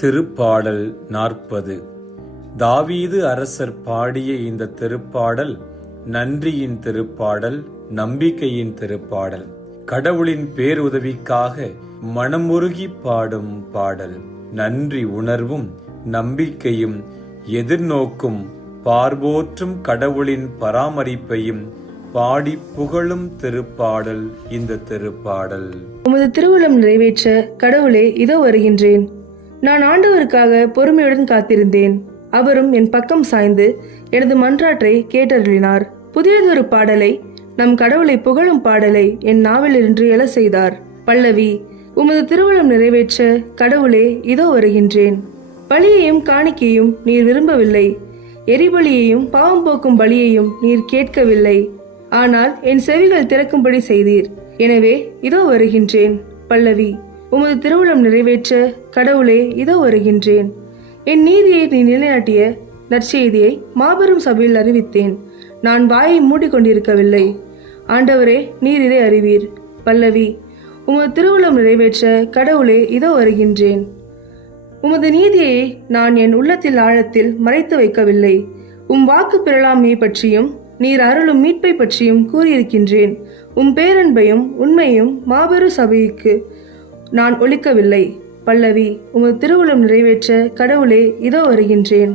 திருப்பாடல் 40. தாவீது அரசர் பாடிய இந்த திருப்பாடல் நன்றியின் திருப்பாடல், நம்பிக்கையின் திருப்பாடல். கடவுளின் பேருதவிக்காக மனமுருகி பாடும் பாடல். நன்றி உணர்வும் நம்பிக்கையும் எதிர்நோக்கும் பார்வோற்றும் கடவுளின் பராமரிப்பையும் பாடி புகழும் திருப்பாடல் இந்த திருப்பாடல். உமது திருவுளம் நிறைவேற்ற கடவுளே இதோ வருகின்றேன். நான் ஆண்டவருக்காக பொறுமையுடன் காத்திருந்தேன். அவரும் என் பக்கம் சாய்ந்து எனது மன்றாற்றை கேட்டருளினார். புதியதொரு பாடலை, நம் கடவுளை புகழும் பாடலை என் நாவிலிருந்து எழ செய்தார். பல்லவி. உமது திருவுளம் நிறைவேற்ற கடவுளே இதோ வருகின்றேன். பலியையும் காணிக்கையும் நீர் விரும்பவில்லை, எரிபலியையும் பாவம் போக்கும் பலியையும் நீர் கேட்கவில்லை. ஆனால் என் செவிகள் திறக்கும்படி செய்தீர். எனவே இதோ வருகின்றேன். பல்லவி. உமது திருவுளம் நிறைவேற்ற கடவுளே இதோ வருகின்றேன். என் நீதியை நீ நிலைநாட்டிய நற்செய்தியை மாபெரும் சபையில் அறிவித்தேன். நான் வாயை மூடிக்கொண்டிருக்கவில்லை. ஆண்டவரே, நீர் இதை அறிவீர். பல்லவி. உமது திருவுளம் நிறைவேற்ற கடவுளே இதோ வருகின்றேன். உமது நீதியை நான் என் உள்ளத்தில் ஆழத்தில் மறைத்து வைக்கவில்லை. வாக்கு பிறழாமையை பற்றியும் நீர் அருளும் மீட்பை பற்றியும் கூறியிருக்கின்றேன். பேரன்பையும் உண்மையும் மாபெரும் சபைக்கு நான் ஒழிக்கவில்லை. பல்லவி. உமது திருவுளம் நிறைவேற்ற கடவுளே இதோ வருகின்றேன்.